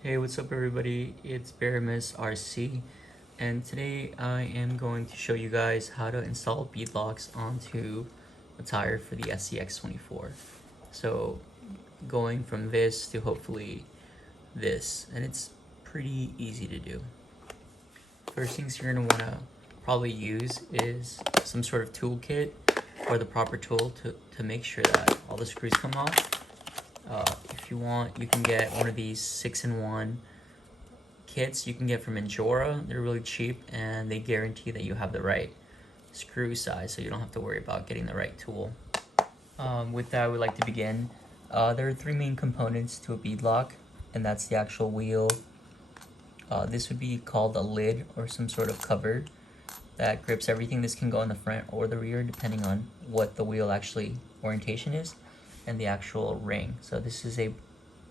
Hey, what's up everybody? It's Bearmus RC, and today I am going to show you guys how to install beadlocks onto a tire for the Scx24. So going from this to hopefully this, and it's pretty easy to do. First things you're going to want to probably use is some sort of toolkit or the proper tool to make sure that all the screws come off. If you want, you can get one of these 6-in-1 kits you can get from Injora. They're really cheap and they guarantee that you have the right screw size, so you don't have to worry about getting the right tool. With that, I would like to begin. There are three main components to a beadlock, and that's the actual wheel. This would be called a lid or some sort of cover that grips everything. This can go in the front or the rear depending on what the wheel actually orientation is, and the actual ring. So this is a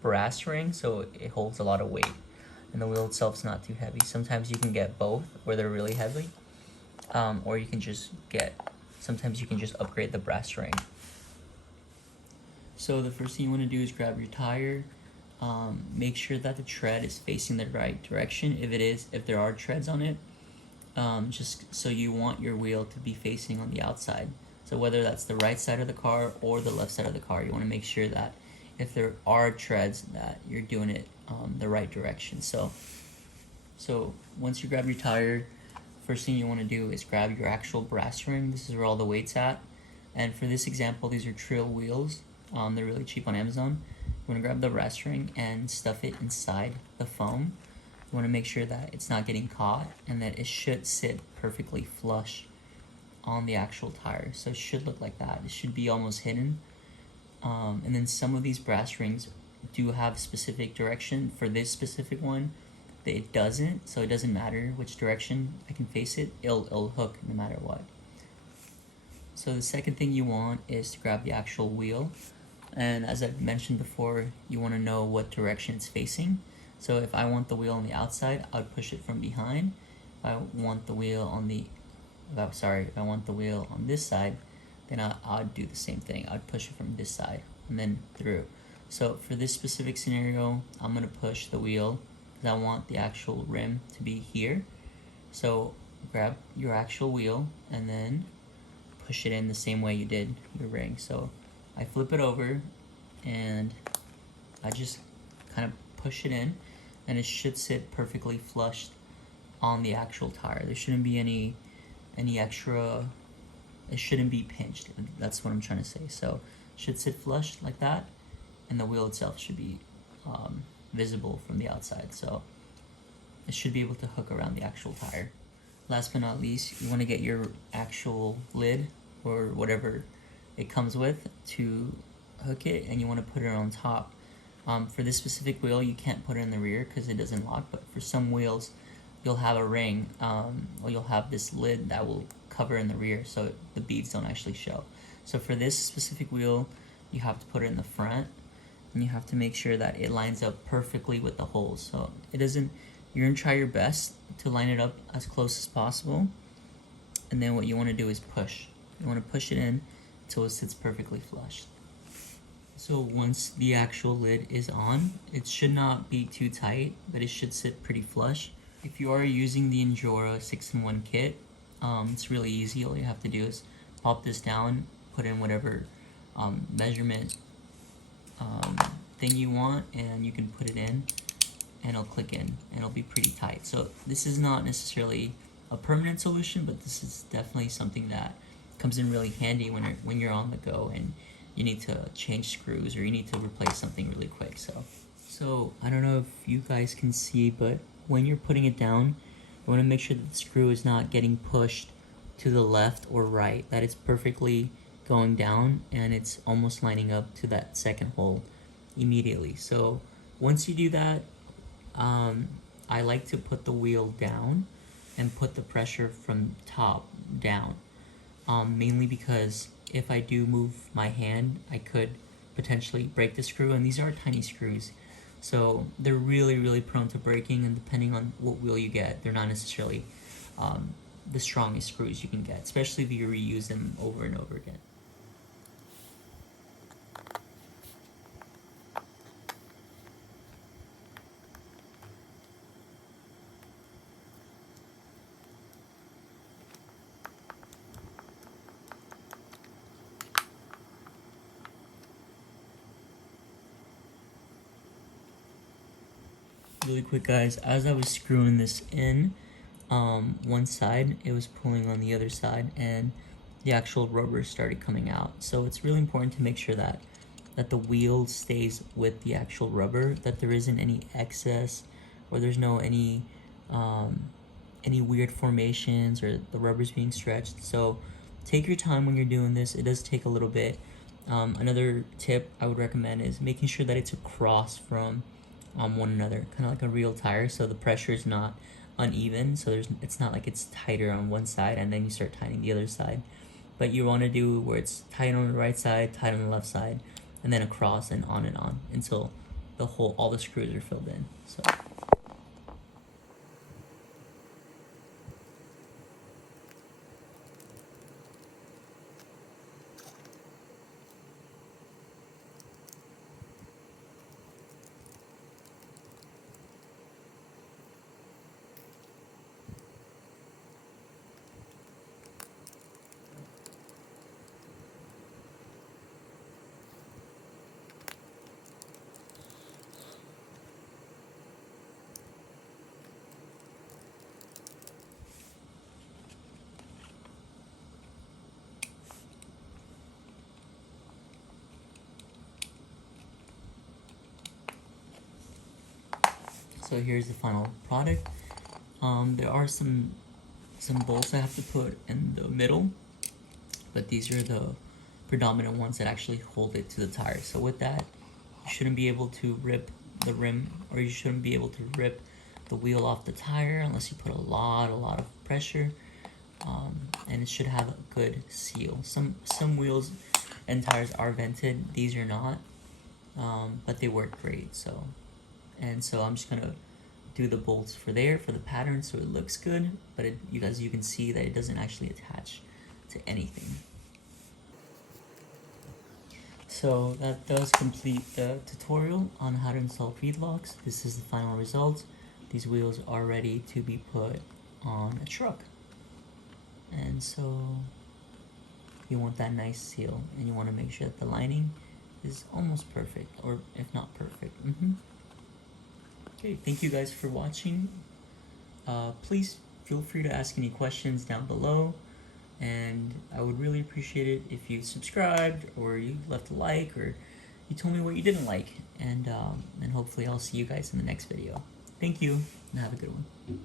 brass ring, so it holds a lot of weight, and the wheel itself is not too heavy. Sometimes you can get both where they're really heavy, or you can just sometimes you can just upgrade the brass ring. So the first thing you want to do is grab your tire. Make sure that the tread is facing the right direction. If there are treads on it, just so you want your wheel to be facing on the outside. So whether that's the right side of the car or the left side of the car, you want to make sure that if there are treads that you're doing it the right direction. So once you grab your tire, first thing you want to do is grab your actual brass ring. This is where all the weight's at. And for this example, these are trail wheels. They're really cheap on Amazon. You want to grab the brass ring and stuff it inside the foam. You want to make sure that it's not getting caught and that it should sit perfectly flush on the actual tire. So it should look like that. It should be almost hidden. And then some of these brass rings do have specific direction. For this specific one, it doesn't, so it doesn't matter which direction I can face it, it'll hook no matter what. So the second thing you want is to grab the actual wheel, and as I've mentioned before, you want to know what direction it's facing. So if I want the wheel on the outside, I would push it from behind. If I want the wheel on this side, then I'd do the same thing. I'd push it from this side and then through. So for this specific scenario, I'm gonna push the wheel because I want the actual rim to be here. So grab your actual wheel and then push it in the same way you did your ring. So I flip it over and I just kind of push it in, and it should sit perfectly flushed on the actual tire. There shouldn't be any extra, it shouldn't be pinched. That's what I'm trying to say. So it should sit flush like that, and the wheel itself should be visible from the outside. So it should be able to hook around the actual tire. Last but not least, you want to get your actual lid or whatever it comes with to hook it, and you want to put it on top. For this specific wheel, you can't put it in the rear because it doesn't lock, but for some wheels, you'll have a ring, or you'll have this lid that will cover in the rear so the beads don't actually show. So for this specific wheel, you have to put it in the front, and you have to make sure that it lines up perfectly with the holes. So you're gonna try your best to line it up as close as possible, and then what you want to do is push. You want to push it in until it sits perfectly flush. So once the actual lid is on, it should not be too tight, but it should sit pretty flush. If you are using the Injora 6-in-1 kit, it's really easy. All you have to do is pop this down, put in whatever measurement thing you want, and you can put it in, and it'll click in, and it'll be pretty tight. So this is not necessarily a permanent solution, but this is definitely something that comes in really handy when you're on the go and you need to change screws or you need to replace something really quick. So I don't know if you guys can see, but when you're putting it down, you want to make sure that the screw is not getting pushed to the left or right, that it's perfectly going down and it's almost lining up to that second hole immediately. So once you do that, I like to put the wheel down and put the pressure from top down, mainly because if I do move my hand, I could potentially break the screw, and these are tiny screws, so they're really prone to breaking, and depending on what wheel you get, they're not necessarily the strongest screws you can get, especially if you reuse them over and over again. Really quick, guys, as I was screwing this in, one side, it was pulling on the other side, and the actual rubber started coming out. So it's really important to make sure that the wheel stays with the actual rubber, that there isn't any excess, or there's no any weird formations, or the rubber's being stretched. So take your time when you're doing this. It does take a little bit. Another tip I would recommend is making sure that it's across from one another, kind of like a real tire, so the pressure is not uneven, so it's not like it's tighter on one side and then you start tightening the other side. But you want to do where it's tight on the right side, tight on the left side, and then across and on until all the screws are filled in. So here's the final product. There are some bolts I have to put in the middle, but these are the predominant ones that actually hold it to the tire. So with that, you shouldn't be able to rip the rim, or you shouldn't be able to rip the wheel off the tire unless you put a lot of pressure, and it should have a good seal. Some wheels and tires are vented, these are not, but they work great. So I'm just gonna do the bolts for the pattern so it looks good, but you can see that it doesn't actually attach to anything. So that does complete the tutorial on how to install Beadlocks. This is the final result. These wheels are ready to be put on a truck. And so you want that nice seal, and you want to make sure that the lining is almost perfect, or if not perfect. Okay, thank you guys for watching. Please feel free to ask any questions down below, and I would really appreciate it if you subscribed, or you left a like, or you told me what you didn't like, and hopefully I'll see you guys in the next video. Thank you, and have a good one.